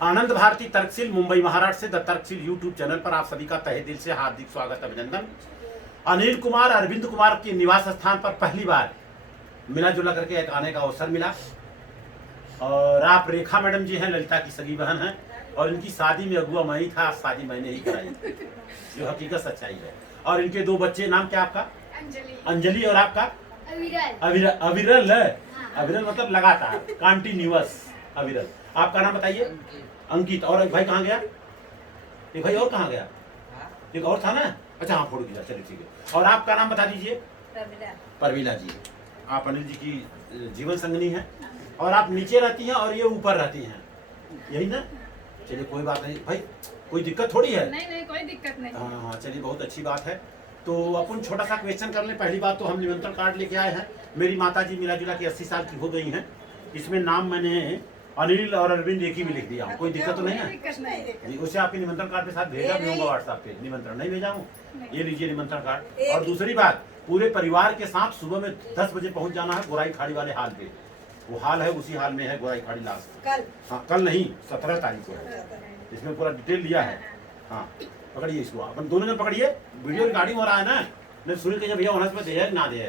आनंद भारती तर्कशील मुंबई महाराष्ट्र से the तर्कशील YouTube channel पर आप सभी का तहे दिल से हार्दिक स्वागत अभिनंदन। अनिल कुमार अरविंद कुमार के निवास स्थान पर पहली बार मिला जुला करके एक आने का अवसर मिला और आप रेखा मैडम जी हैं, ललिता की सगी बहन हैं और इनकी शादी में अगुआ मैं ही था, शादी मैंने ही कराई, जो हकीकत सच्चाई है। और इनके दो बच्चे, नाम क्या आपका? अंजलि और आपका अविरल। अविरल है, अविरल मतलब लगातार, कंटिन्यूअस अविरल। आपका नाम बताइए? अंकित। और एक भाई कहाँ गया? एक भाई और कहाँ गया? एक और था ना? अच्छा हाँ, फोटो खींचा, चलिए ठीक है। और आपका नाम बता दीजिए? परवीला जी। आप अनिल जी की जीवन संगनी है और आप नीचे रहती हैं और ये ऊपर रहती हैं, यही ना? चलिए कोई बात नहीं भाई, कोई दिक्कत थोड़ी है। नहीं कोई दिक्कत नहीं। हाँ चलिए, बहुत अच्छी बात है। तो अपन छोटा सा क्वेश्चन कर लें। पहली बात तो हम निमंत्रण कार्ड लेके आए हैं। मेरी माता जी मिला जुला के 80 साल की हो गई हैं। इसमें नाम मैंने अनिल और अरविंद एक ही में लिख दिया हूँ, कोई दिक्कत तो नहीं है? उसे आपके निमंत्रण कार्ड के साथ भेजा भी होगा व्हाट्सएप पे। निमंत्रण नहीं भेजा हूँ, ये लीजिए निमंत्रण कार्ड। और दूसरी बात, पूरे परिवार के साथ सुबह में 10 बजे पहुँच जाना है गोराई खाड़ी वाले हाल पे। वो हाल है, उसी हाल में है गोराई खाड़ी लास्ट। कल? हाँ कल नहीं, 17 तारीख को है। इसमें पूरा डिटेल दिया है। हाँ पकड़िए इसको, अपन दोनों ने पकड़िए। वीडियो रिकॉर्डिंग हो रहा है ना, नहीं सुन के भैया होना पे दे ना दे,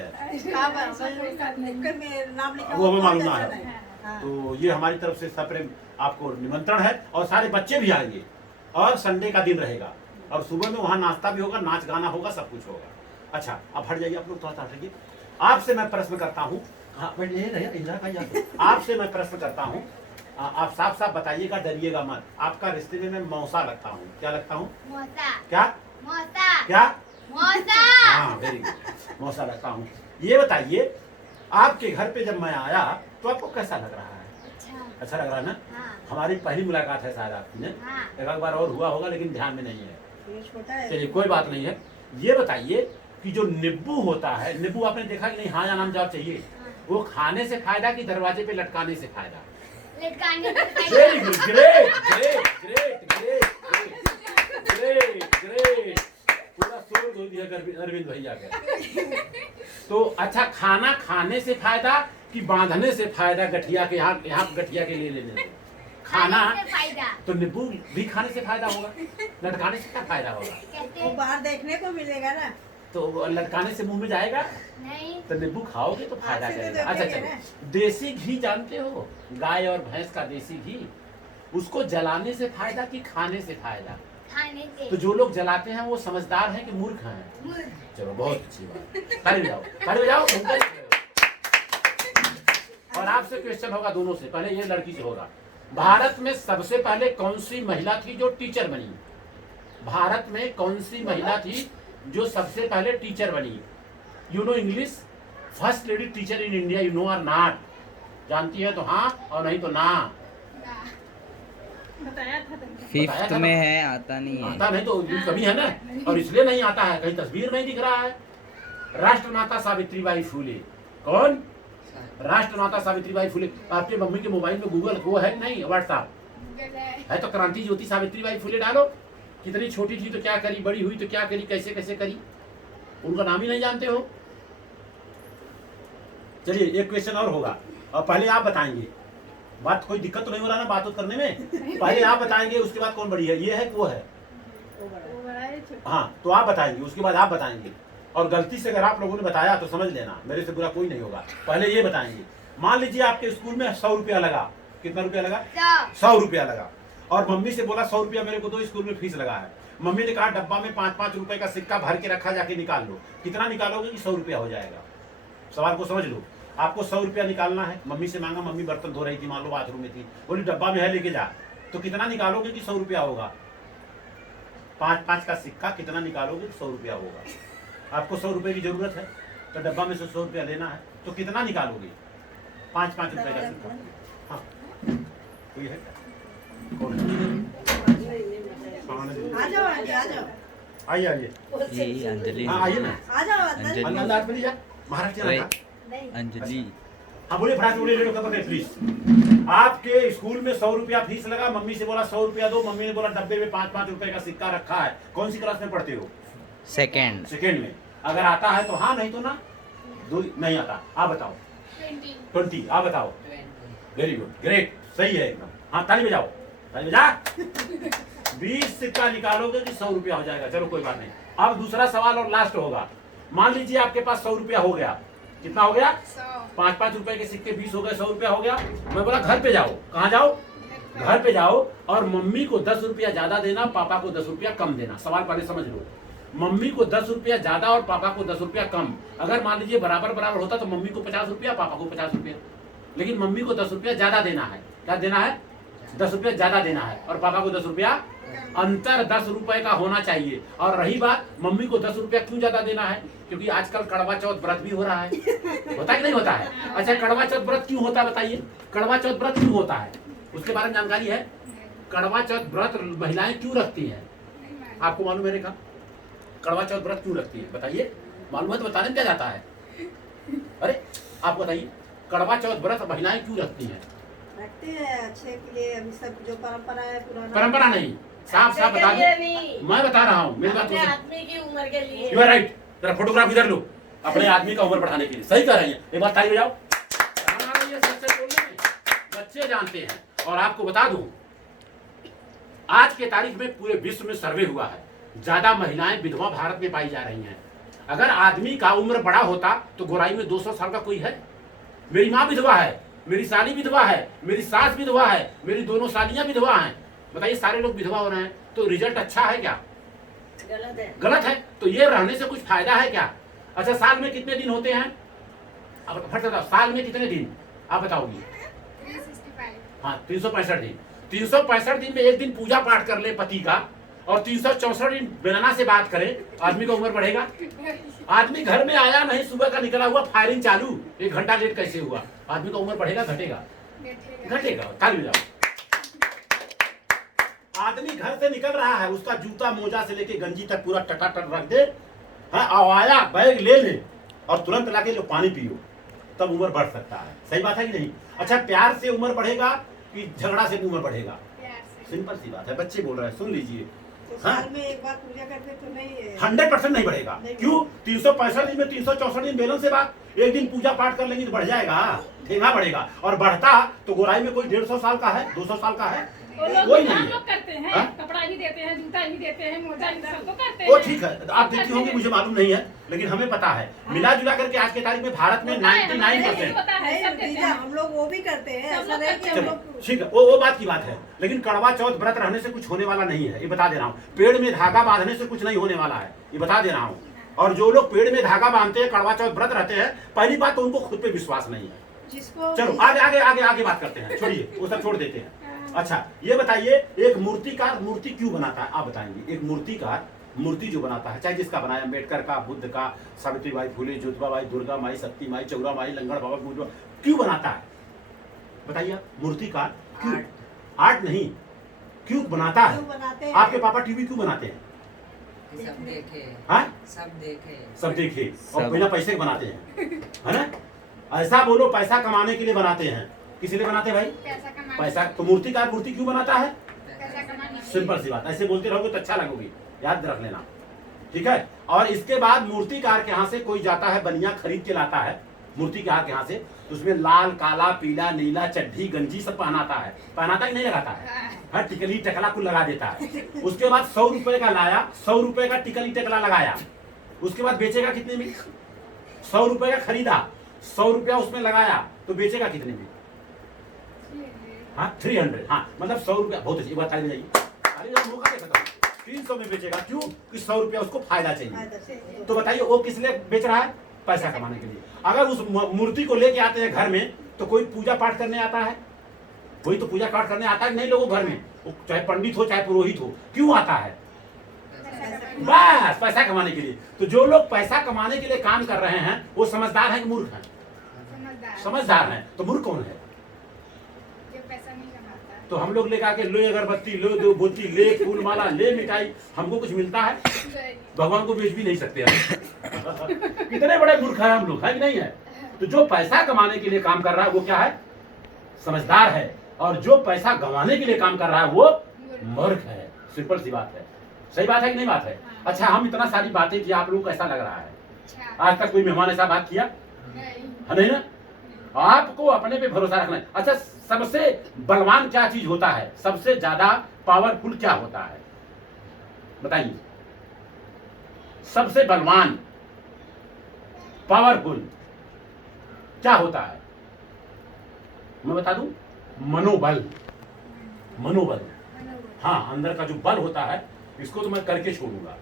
वो हमें मालूम ना है। तो ये हमारी तरफ से सप्रेम आपको निमंत्रण है और सारे बच्चे भी आएंगे और संडे का दिन रहेगा और सुबह में वहाँ नाश्ता भी होगा, नाच गाना होगा, सब कुछ होगा। अच्छा अब हट जाइए आप लोग, थोड़ा सा हटिए। आपसे मैं प्रश्न करता हूँ, आपसे मैं प्रश्न करता हूँ, आप साफ साफ बताइएगा, डरिएगा मत। आपका रिश्ते में मैं मौसा लगता हूँ। क्या लगता हूँ? क्या क्या? हाँ वेरी गुड, मौसा लगता हूँ। ये बताइए, आपके घर पे जब मैं आया तो आपको कैसा लग रहा है? अच्छा लग रहा है ना? हाँ। हमारी पहली मुलाकात है शायद आपकी ने। हाँ। एक बार और हुआ होगा लेकिन ध्यान में नहीं है। चलिए कोई बात नहीं है। ये बताइए कि जो नींबू होता है, नींबू आपने देखा कि नहीं? हाँ या नाम जवाब चाहिए। वो खाने से फायदा कि दरवाजे पे लटकाने से फायदा? Very good, great great great great great great, पूरा शोर दो दिया अरविंद भैया का। तो अच्छा, खाना खाने से फायदा कि बांधने से फायदा? गठिया के यहाँ गठिया के लिए लेने से खाना तो नींबू भी खाने से फायदा होगा, लटकाने से क्या फायदा होगा? वो बाहर देखने को मिलेगा ना, तो लटकाने से मुंह में जाएगा नहीं, तो नींबू खाओगे तो फायदा करेगा। अच्छा चलो, देसी घी जानते हो? गाय और भैंस का देसी घी, उसको जलाने से फायदा कि खाने से फायदा? खाने से। तो जो लोग जलाते हैं वो समझदार हैं कि मूर्ख हैं? चलो बहुत अच्छी बात, ताली बजाओ ताली बजाओ। और आपसे क्वेश्चन होगा दोनों से, पहले ये लड़की से होगा। भारत में सबसे पहले कौन सी महिला थी जो टीचर बनी? भारत में कौन सी महिला थी जो सबसे पहले टीचर बनी? You know English? First lady teacher in India, you know और नॉट? जानती है तो हाँ और नहीं तो ना। बताया था फिफ्थ में है, आता नहीं है। आता नहीं तो कभी है ना, और इसलिए नहीं आता है, कहीं तस्वीर नहीं दिख रहा है। राष्ट्रमाता सावित्रीबाई फूले। कौन? राष्ट्रमाता सावित्रीबाई फूले। आपके मम्मी के मोबाइल में गूगल वो है नहीं? व्हाट्सएप है तो क्रांति ज्योति सावित्रीबाई फूले डालो। कितनी छोटी थी तो क्या करी, बड़ी हुई तो क्या करी, कैसे कैसे करी, उनका नाम ही नहीं जानते हो? चलिए एक क्वेश्चन और होगा और पहले आप बताएंगे। बात कोई दिक्कत तो नहीं हो रहा ना बात करने में? पहले आप बताएंगे, उसके बाद कौन बड़ी है, ये है वो है? हाँ तो आप बताएंगे, उसके बाद आप बताएंगे। और गलती से अगर आप लोगों ने बताया तो समझ लेना, मेरे से बुरा कोई नहीं होगा। पहले ये बताएंगे, मान लीजिए आपके स्कूल में 100 रुपया लगा। कितना रुपया लगा? 100 रुपया लगा। और मम्मी से बोला 100 रुपया मेरे को दो, स्कूल में फीस लगा है। मम्मी ने कहा डब्बा में 5-5 रुपए का सिक्का भर के रखा, जाके निकाल लो। कितना निकालोगे कि 100 रुपया हो जाएगा? सवाल को समझ लो। आपको 100 रुपया निकालना है, मम्मी से मांगा, मम्मी बर्तन धो रही थी, मान लो बाथरूम में थी, बोली डब्बा में है लेके जा। तो कितना निकालोगे कि 100 रुपया होगा? 5-5 का सिक्का कितना निकालोगे? 100 रुपया होगा। आपको 100 रुपए की जरूरत है तो डब्बा में से 100 रुपया लेना है, तो कितना निकालोगे? 5-5 रुपए का सिक्का। हाँ कोई है? कौन है? आइए आइए, ये अंजलि। हाँ आइए ना, अंजलि। महाराष्ट्र अंजलि। हाँ बोलिए, फटाक से बोलिए, ले लो कपड़े प्लीज। आपके स्कूल में 100 रुपया फीस लगा, मम्मी से बोला 100 रुपया दो, मम्मी ने बोला डब्बे में 5-5 रुपए का सिक्का रखा है। कौन सी क्लास में पढ़ते हो? सेकंड। सेकंड में। अगर आता है तो हाँ, नहीं तो ना। दो नहीं आता, आप बताओ। 20। आप बताओ। वेरी गुड, ग्रेट, सही है एकदम। हाँ ताली बजाओ। ताली बजा। 20 सिक्का निकालोगे कि 100 रुपया हो जाएगा। चलो कोई बात नहीं। अब दूसरा सवाल और लास्ट होगा। मान लीजिए आपके पास 100 रुपया हो गया। कितना हो गया? 5-5 रुपए के सिक्के 20 हो गए, 100 रुपया हो गया। मैं बोला घर पे जाओ। कहाँ जाओ? घर पे जाओ और मम्मी को 10 रुपया ज्यादा देना, पापा को 10 रुपया कम देना। सवाल पहले समझ लो। मम्मी को 10 रुपया ज्यादा और पापा को 10 रुपया कम। अगर मान लीजिए बराबर बराबर होता तो मम्मी को 50 रुपया, पापा को 50 रुपया। लेकिन मम्मी को 10 रुपया ज्यादा देना है। क्या देना है? 10 रुपया ज्यादा देना है और पापा को 10 रुपया। अंतर 10 रुपए का होना चाहिए। और रही बात मम्मी को 10 रुपया क्यों ज्यादा देना है? क्योंकि आजकल कड़वा चौथ व्रत भी हो रहा है। होता है कि नहीं होता है? अच्छा, कड़वा चौथ व्रत क्यों होता है बताइए? कड़वा चौथ व्रत क्यों होता है उसके बारे में जानकारी है? कड़वा चौथ व्रत महिलाएं क्यों रखती हैं? आपको मालूम है? रेखा, कड़वा चौथ व्रत क्यों रखती है बताइए? मालूम है तो बताने में क्या जाता है? अरे आप बताइए, कड़वा चौथ व्रत महिलाएं क्यों रखती हैं? रखते हैं अच्छे के लिए। अभी सब जो परंपरा है पुराना। परंपरा नहीं, साफ साफ बता दो। मैं बता रहा हूँ, मेरी बात अपने आदमी की उम्र के लिए। You are right. जरा फोटोग्राफ इधर लो। अपने आदमी का उम्र बढ़ाने के लिए। सही कह रही है। एक बात ताली बजाओ। ये सच्चे बोलने में बच्चे जानते हैं। और आपको बता दूं, आज के तारीख में पूरे विश्व में सर्वे हुआ है, ज्यादा महिलाएं विधवा भारत में पाई जा रही हैं। अगर आदमी का उम्र बड़ा होता तो गोराई में 200 साल का कोई है? मेरी माँ विधवा है, मेरी साली विधवा है, मेरी सास विधवा है, मेरी दोनों सालियां विधवा हैं। बताइए, सारे लोग विधवा हो रहे हैं तो रिजल्ट अच्छा है क्या? गलत है। गलत है। तो ये रहने से कुछ फायदा है क्या? अच्छा, साल में कितने दिन होते हैं? अब फट बताओ, साल में कितने दिन आप बताओगी? 365। हाँ, 365 दिन। 365 दिन में एक दिन पूजा पाठ कर ले पति का और 364 दिन बेनाना से बात करे, आदमी का उम्र बढ़ेगा? आदमी घर में आया नहीं, सुबह का निकला हुआ, फायरिंग चालू, 1 घंटा लेट कैसे हुआ? आदमी का उम्र बढ़ेगा घटेगा? घटेगा। ताली बजाओ। आदमी घर से निकल रहा है, उसका जूता मोजा से लेके गंजी तक पूरा टटाटट रख दे, आया बैग ले ले और तुरंत लाके लो पानी पियो, तब उम्र बढ़ सकता है। सही बात है कि नहीं? अच्छा, प्यार से उम्र बढ़ेगा कि झगड़ा से उम्र बढ़ेगा? सिंपल सी बात है, बच्चे बोल रहे हैं, सुन लीजिए। तो साल में एक बार पूजा करते तो नहीं 100% नहीं बढ़ेगा। क्यों? 365 दिन में 364 दिन बेलन से बात, एक दिन पूजा पाठ कर लेंगे तो बढ़ जाएगा? ठेंगा बढ़ेगा। और बढ़ता तो गोराई में कोई 150 साल का है, 200 साल का है? कोई नहीं है। करते हैं, कपड़ा भी देते हैं, जूता भी देते हैं, मोजा भी, सब तो करते वो हैं। ठीक है, आप देती होंगी, मुझे मालूम नहीं है, लेकिन हमें पता है। मिला जुला करके आज के तारीख में भारत में 99%। हम लोग वो भी करते हैं, ऐसा नहीं कि हम चलो लोग। ठीक है, वो बात की बात है। लेकिन कड़वा चौथ व्रत रहने से कुछ होने वाला नहीं है, ये बता दे रहा हूँ। पेड़ में धागा बांधने से कुछ नहीं होने वाला है, ये बता दे रहा हूँ। और जो लोग पेड़ में धागा बांधते हैं, कड़वा चौथ व्रत रहते हैं, पहली बात तो उनको खुद पे विश्वास नहीं है। जिसको चलो आगे आगे आगे आगे बात करते हैं, छोड़िए वो सब छोड़ देते हैं। अच्छा, ये बताइए, एक मूर्तिकार मूर्ति क्यों बनाता है? आप बताएंगे। एक मूर्तिकार मूर्ति जो बनाता है, चाहे जिसका बनाया, अम्बेडकर का, बुद्ध का, सावित्रीबाई फुले, ज्योतिबाई, दुर्गा माई, सती माई, चौरा माई, लंगड़ बाबा, क्यों बनाता है बताइए? मूर्तिकार क्यों? आर्ट नहीं, क्यों बनाता है? आपके पापा टीवी क्यों बनाते हैं? सब देखे। हाँ, सब देखे। सब देखे और बिना पैसे के बनाते हैं, है ना? ऐसा बोलो, पैसा कमाने के लिए बनाते हैं। किस लिए बनाते हैं भाई? पैसा। तो मूर्तिकार मूर्ति क्यों बनाता है? सिंपल सी बात। ऐसे बोलते रहोगे तो अच्छा लगोगे, याद रख लेना, ठीक है? और इसके बाद मूर्तिकार के यहाँ से कोई जाता है, बनिया खरीद के लाता है मूर्तिकार के यहाँ से, तो उसमें लाल, काला, पीला, नीला, चड्ढी, गंजी सब पहनाता है। पहनाता ही नहीं लगाता है, हर टिकली टकला कुल लगा देता है। उसके बाद 100 रुपए का लाया, 100 रुपए का टिकली टकला लगाया। उसके बाद बेचेगा कितने में? 100 रुपए का खरीदा, 100 रुपया उसमें लगाया, तो बेचेगा कितने में? हाँ, 300। हाँ, मतलब 100 रुपया। बहुत अच्छी बात। 300 में बेचेगा। क्यों? कि 100 रुपया उसको फायदा चाहिए। तो बताइए, वो किस लिए बेच रहा है? पैसा कमाने के लिए। अगर उस मूर्ति को लेके आते हैं घर में, तो कोई पूजा पाठ करने आता है? कोई तो पूजा पाठ करने आता है नहीं लोगों घर में, चाहे पंडित हो चाहे पुरोहित हो। क्यों आता है? बस पैसा कमाने के लिए। तो जो लोग पैसा कमाने के लिए काम कर रहे हैं, वो समझदार हैं कि मूर्ख हैं? समझदार हैं। तो मूर्ख कौन है? तो हम लोग लेकर आके, लो अगरबत्ती, लो दो बोती, ले फूल माला, ले मिठाई, हमको कुछ मिलता है? भगवान को बेच भी नहीं सकते हम। कितने बड़े मूर्ख हैं हम लोग, है कि नहीं है? तो जो पैसा कमाने के लिए काम कर रहा है वो क्या है? समझदार है। और जो पैसा गंवाने के लिए काम कर रहा है वो मूर्ख है। सिंपल सी बात है। सही बात है कि नहीं बात है? अच्छा, हम इतना सारी बातें की, आप लोग को कैसा लग रहा है? आज तक कोई मेहमान ऐसा बात किया है नहीं ना? आपको अपने पे भरोसा रखना है। अच्छा, सबसे बलवान क्या चीज होता है, सबसे ज्यादा पावरफुल क्या होता है बताइए? सबसे बलवान पावरफुल क्या होता है? मैं बता दूं, मनोबल। मनोबल, हाँ, अंदर का जो बल होता है, इसको तो मैं करके छोड़ूंगा,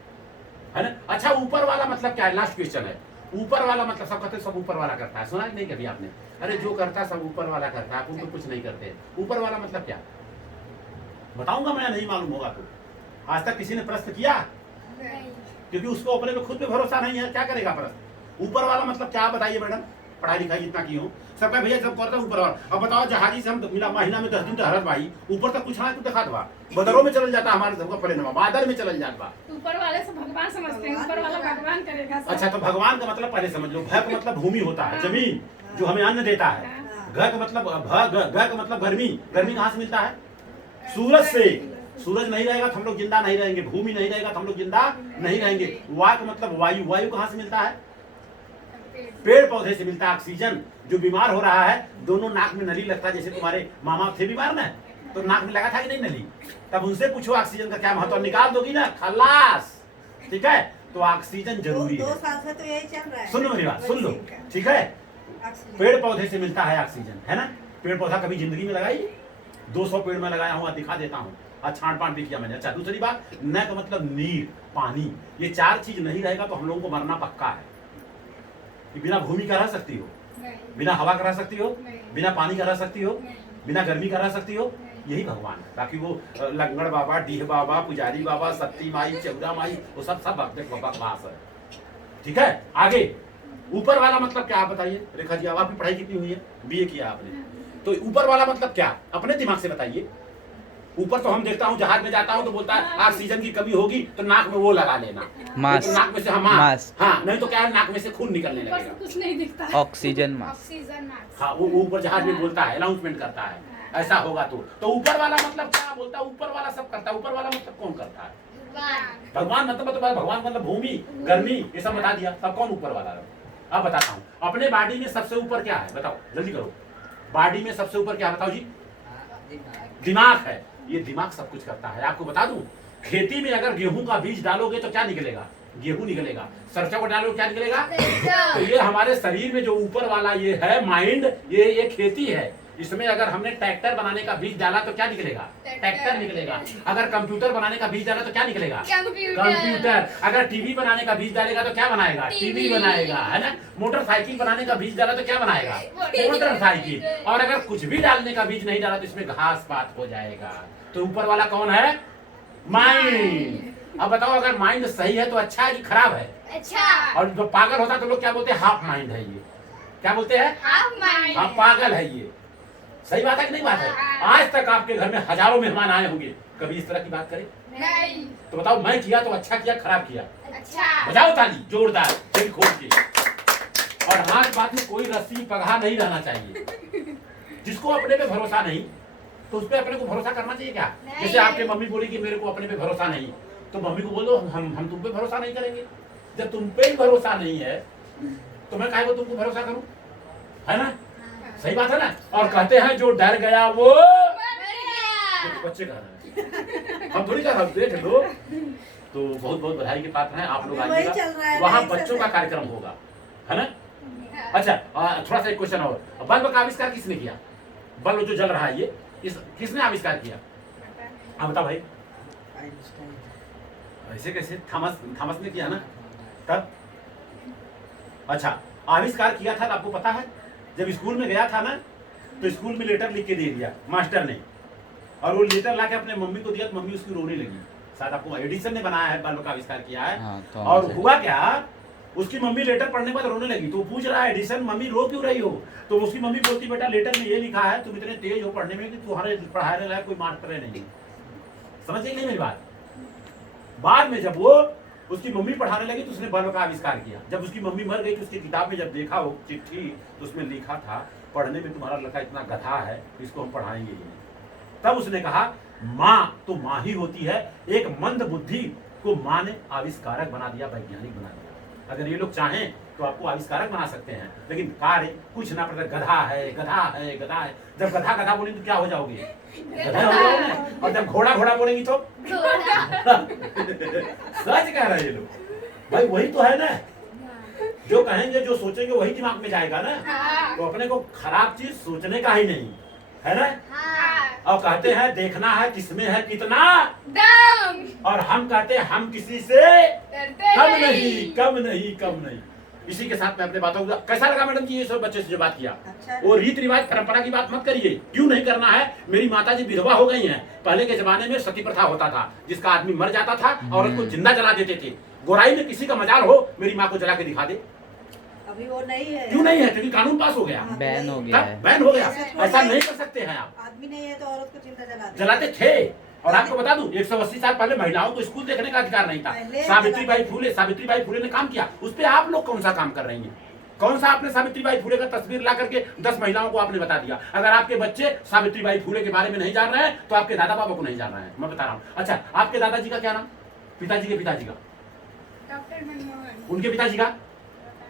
है ना। अच्छा, ऊपर वाला मतलब क्या है? लास्ट क्वेश्चन है। ऊपर वाला मतलब, सब कहते हैं सब ऊपर वाला करता है, सुना नहीं कभी आपने? अरे जो करता है सब ऊपर वाला करता है, अपन तो कुछ नहीं करते। ऊपर वाला मतलब क्या? बताऊंगा मैं, नहीं मालूम होगा तो। आज तक किसी ने प्रश्न किया? क्योंकि उसको अपने पे खुद पे भरोसा नहीं है, क्या करेगा प्रश्न? ऊपर वाला मतलब क्या बताइए मैडम? पढ़ाई लिखाई इतना की हो, सबका भैया सब करता ऊपर वाला। अब बताओ, जहाजी से हम मिला महीना में 10 दिन तो हरत भाई, ऊपर तक कुछ ना कुछ दिखा दवा, बदरों में चल जाता हमारे सबका पड़े ना, बादल में चल जाता। ऊपर वाले से भगवान समझते हैं, ऊपर वाला भगवान करेगा सब। अच्छा, तो भगवान का मतलब पहले समझ लो। भ का मतलब भूमि होता है, जमीन जो हमें अन्न देता है। घ का मतलब घ का मतलब गर्मी, गर्मी कहाँ से मिलता है? सूरज से। सूरज नहीं रहेगा तो हम लोग जिंदा नहीं रहेंगे, भूमि नहीं रहेगा तो हम लोग जिंदा नहीं रहेंगे। वा का मतलब वायु, वायु कहाँ से मिलता है? पेड़ पौधे से मिलता है। ऑक्सीजन, जो बीमार हो रहा है, दोनों नाक में नली लगता है, जैसे तुम्हारे मामा थे बीमार ना, तो नाक में लगा था कि नहीं नली? तब उनसे पूछो ऑक्सीजन का क्या महत्व, निकाल दोगी ना, खलास। ठीक है, तो ऑक्सीजन जरूरी है। 2 साल से तो यही चल रहा है। सुन लो मेरी बात, सुन लो, ठीक है। पेड़ पौधे से मिलता है ऑक्सीजन, है ना। पेड़ पौधा कभी जिंदगी में लगाई? 200 पेड़ में लगाया हूँ, दिखा देता हूँ। छांट पांट भी किया मैंने। अच्छा, दूसरी बात, न का मतलब नीर, पानी। ये 4 चीज नहीं रहेगा तो हम लोगों को मरना पक्का है। कि बिना भूमि का रह सकती हो? बिना हवा का रह सकती हो? बिना पानी का रह सकती हो? बिना गर्मी का रह सकती हो? यही भगवान है। बाकी वो लंगड़ बाबा, डीह बाबा, पुजारी बाबा, सत्ती माई, चौरा माई, वो सब बकवास है। ठीक है, आगे ऊपर वाला मतलब क्या आप बताइए? रेखा जी, आपकी पढ़ाई कितनी हुई है? बीए किया आपने, तो ऊपर वाला मतलब क्या? अपने दिमाग से बताइए। ऊपर तो हम देखता हूँ, जहाज में जाता हूँ तो बोलता है ऑक्सीजन की कमी होगी तो नाक में वो लगा लेना, मास्क, तो नाक में से मास्क, हाँ, नहीं तो क्या है, नाक में से खून निकलने लगेगा, कुछ नहीं दिखता। Oxygen mask. Oxygen mask. हाँ, वो ऊपर जहाज में बोलता है, अनाउंसमेंट करता है, ऐसा होगा तो ऊपर वाला मतलब क्या बोलता है? ऊपर वाला सब करता है। ऊपर वाला मतलब कौन करता है? भगवान। मतलब भगवान मतलब भूमि, गर्मी, ये सब बता दिया। सब कौन ऊपर वाला है? अब बताता हूँ। अपने बॉडी में सबसे ऊपर क्या है बताओ, जल्दी करो। बॉडी में सबसे ऊपर क्या, बताओ जी? दिमाग है। ये दिमाग सब कुछ करता है। आपको बता दूं, खेती में अगर गेहूं का बीज डालोगे तो क्या निकलेगा? गेहूं निकलेगा। सरसों को डालोगे क्या निकलेगा? तो ये हमारे शरीर में जो ऊपर वाला ये है माइंड, ये खेती है। इसमें अगर हमने ट्रैक्टर बनाने का बीज डाला तो क्या निकलेगा? ट्रैक्टर निकलेगा। अगर कंप्यूटर बनाने का बीज डाला तो क्या निकलेगा? कंप्यूटर। अगर टीवी बनाने का बीज डालेगा तो क्या बनाएगा? टीवी बनाएगा, है ना। मोटरसाइकिल बनाने का बीज डाला तो क्या बनाएगा? मोटरसाइकिल। और अगर कुछ भी डालने का बीज नहीं डाला तो इसमें घास पात हो जाएगा। तो ऊपर वाला कौन है? माइंड। अब बताओ, अगर माइंड सही है तो अच्छा है कि खराब है? अच्छा। और जो पागल होता है तो लोग क्या बोलते हैं? हाफ माइंड है ये। क्या बोलते हैं? Half mind. हाँ, पागल है ये। सही बात है कि नहीं बात है? आज तक आपके घर में हजारों मेहमान आए होंगे, कभी इस तरह की बात करें? नहीं। तो बताओ, मैं किया तो अच्छा किया, खराब किया? अच्छा। बजाओ ताली जोरदार, दिल खोल के। और आज बात में कोई रस्सी पगहा नहीं रहना चाहिए। जिसको अपने पे भरोसा नहीं, तो उस पे अपने को भरोसा करना चाहिए क्या? जैसे आपके मम्मी बोली कि मेरे को अपने पे भरोसा नहीं, तो मम्मी को बोलो हम तुम पे भरोसा नहीं करेंगे। जब तुम पे ही भरोसा नहीं है तो मैं काहे को तुमको भरोसा करूं, है ना? सही बात है ना। और कहते हैं जो डर गया वो तो बच्चे कह रहे हैं, हम थोड़ी कह रहे, देख लो। तो बहुत बहुत बधाई के पात्र हैं आप लोग। आइएगा, वहाँ बच्चों का कार्यक्रम होगा, है ना। अच्छा, थोड़ा सा एक क्वेश्चन और, बल्ब का आविष्कार किसने किया? बल्ब जो जल रहा है ये किसने आविष्कार किया? हाँ बताओ भाई। ऐसे कैसे? थॉमस ने किया ना। तब अच्छा, आविष्कार किया था आपको पता है? जब स्कूल में गया था ना, तो स्कूल में लेटर लिख के दे दिया मास्टर ने, और वो लेटर लाके अपने मम्मी को दिया तो मम्मी उसकी रोने लगी। शायद आपको एडिसन ने बनाया है, बल्ब का आविष्कार किया है। हाँ, तो और हुआ क्या, उसकी मम्मी लेटर पढ़ने के बाद रोने लगी। तो पूछ रहा है एडिसन, मम्मी रो क्यों रही हो? तो उसकी मम्मी बोलती, बेटा लेटर में ये लिखा है तुम इतने तेज हो पढ़ने में कि तुम्हारे पढ़ाने लायक कोई मास्टर नहीं। समझ गई नहीं मेरी बात? बाद में जब वो उसकी मम्मी पढ़ाने लगी तो उसने बल्ब का आविष्कार किया। जब उसकी मम्मी मर गई तो उसकी किताब में जब देखा वो चिट्ठी, तो उसमें लिखा था, पढ़ने में तुम्हारा लड़का इतना गधा है, इसको हम पढ़ाएंगे ही नहीं। तब उसने कहा, माँ तो माँ ही होती है। एक मंद बुद्धि को माँ ने आविष्कारक बना दिया, वैज्ञानिक बना दिया। अगर ये लोग चाहें तो आपको आविष्कारक बना सकते हैं, लेकिन कार्य कुछ ना पड़ता। गधा है, गधा है, गधा है। जब गधा गधा बोलेंगे तो क्या हो जाओगे? गधा हो जाओगे ना। और जब घोड़ा घोड़ा बोलेंगी तो सच कह रहे हैं ये लोग भाई, वही तो है ना। जो कहेंगे जो सोचेंगे वही दिमाग में जाएगा ना। तो अपने को खराब चीज सोचने का ही नहीं है ना। और कहते हैं देखना है किसमें है कितना दम। और हम कहते हैं हम किसी से कम नहीं, कम नहीं, कम नहीं। इसी के साथ मैं अपने बातों को कैसा लगा मैडम जी ये सब बच्चे से जो बात किया? अच्छा। वो रीत रिवाज परंपरा की बात मत करिए। क्यों नहीं करना है? मेरी माता जी विधवा हो गई हैं। पहले के जमाने में सती प्रथा होता था, जिसका आदमी मर जाता था औरत को जिंदा जला देते थे। गोराई में किसी का मजाल हो, मेरी माँ को जला के दिखा दे। अभी वो नहीं है। क्यों नहीं है? क्योंकि कानून पास हो गया, बैन हो गया तब है। बैन हो गया। ऐसा नहीं कर सकते हैं आप। आदमी नहीं है तो औरत को जिंदा जलाते थे। और आपको बता दूं 180 साल पहले महिलाओं को स्कूल देखने का अधिकार नहीं था। सावित्रीबाई फुले ने काम किया। उस पर आप लोग कौन सा काम कर रही हैं? कौन सा आपने सावित्रीबाई फुले का तस्वीर ला करके 10 महिलाओं को आपने बता दिया? अगर आपके बच्चे सावित्रीबाई फुले के बारे में नहीं जान रहे हैं तो आपके दादा बाबा को नहीं जान रहे हैं। मैं बता रहा हूँ। अच्छा, आपके दादाजी का क्या नाम? पिताजी के पिताजी का? डॉक्टर मनमोहन। उनके पिताजी का?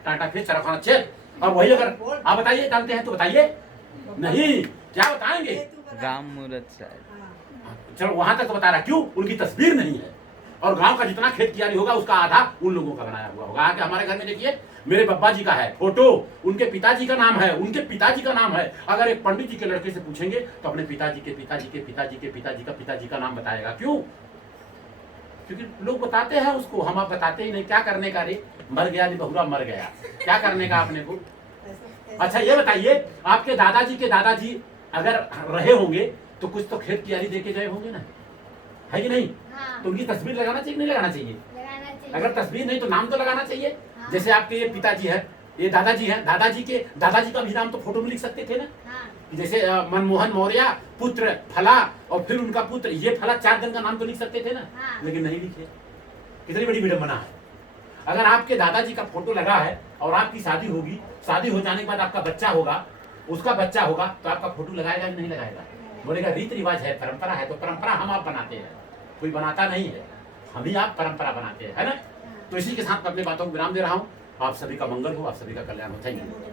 टाटा फिर चरखाना चेक। और वही अगर आप बताइए जानते हैं तो बताइए। नहीं, क्या बताएंगे? राम मूरत शायद। चलो वहां तक तो बता रहा। क्यों? उनकी तस्वीर नहीं है। और गांव का जितना खेत कियारी होगा उसका आधा उन लोगों का बनाया हुआ होगा। आके हमारे घर में देखिए, मेरे बब्बा जी का है फोटो, उनके पिताजी का नाम है, उनके पिताजी का नाम है। अगर एक पंडित जी के लड़के से पूछेंगे तो अपने पिताजी के पिताजी के पिताजी के पिताजी का पिताजी का नाम बताएगा। क्यों? क्योंकि लोग बताते हैं उसको, हम आप बताते ही नहीं। क्या करने का रे? मर गया नहीं बहुरा मर गया, क्या करने का अपने को? अच्छा ये बताइए, आपके दादाजी के दादाजी अगर रहे होंगे तो कुछ तो खेत कियारी देके गए होंगे ना, है कि नहीं? तो उनकी तस्वीर लगाना चाहिए नहीं लगाना चाहिए? अगर तस्वीर नहीं तो नाम तो लगाना चाहिए। जैसे आपके ये पिताजी है, ये दादाजी है, दादाजी का भी नाम तो फोटो में लिख सकते थे ना। जैसे मनमोहन मौर्य पुत्र फला और फिर उनका पुत्र ये फला, 4 जन का नाम तो लिख सकते थे ना। लेकिन नहीं लिखे। कितनी बड़ी विडंबना है। अगर आपके दादाजी का फोटो लगा है और आपकी शादी होगी, शादी हो जाने के बाद आपका बच्चा होगा, उसका बच्चा होगा, तो आपका फोटो लगाएगा कि नहीं लगाएगा? बोलेगा रीत रिवाज है, परंपरा है। तो परंपरा हम आप बनाते हैं, कोई बनाता नहीं है। हम ही आप परंपरा बनाते हैं, है ना। तो इसी के साथ मैं अपनी बातों को विराम दे रहा हूँ। आप सभी का मंगल हो, आप सभी का कल्याण हो। Thank you.